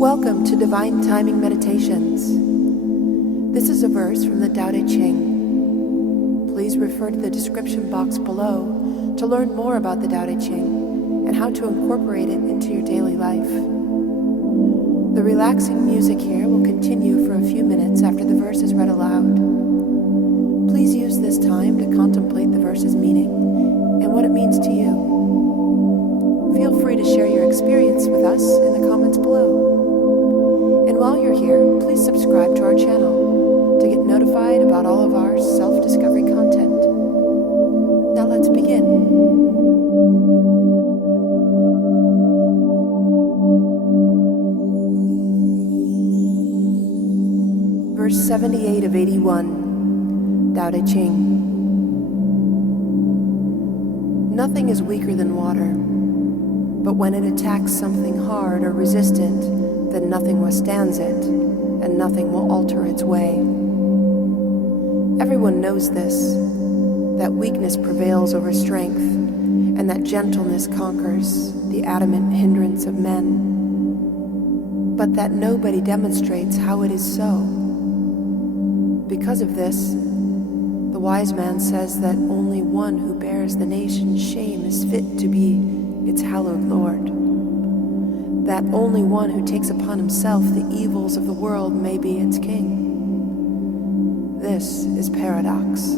Welcome to Divine Timing Meditations. This is a verse from the Tao Te Ching. Please refer to the description box below to learn more about the Tao Te Ching and how to incorporate it into your daily life. The relaxing music here will continue for a few minutes after the verse is read aloud. Please use this time to contemplate the verse's meaning and what it means to you. Feel free to share your experience with us in the comments below. And while you're here, please subscribe to our channel to get notified about all of our self-discovery content. Now let's begin. Verse 78 of 81, Tao Te Ching. Nothing is weaker than water, but when it attacks something hard or resistant, then nothing withstands it, and nothing will alter its way. Everyone knows this, that weakness prevails over strength, and that gentleness conquers the adamant hindrance of men, but that nobody demonstrates how it is so. Because of this, the wise man says that only one who bears the nation's shame is fit to be its hallowed Lord. That only one who takes upon himself the evils of the world may be its king. This is paradox.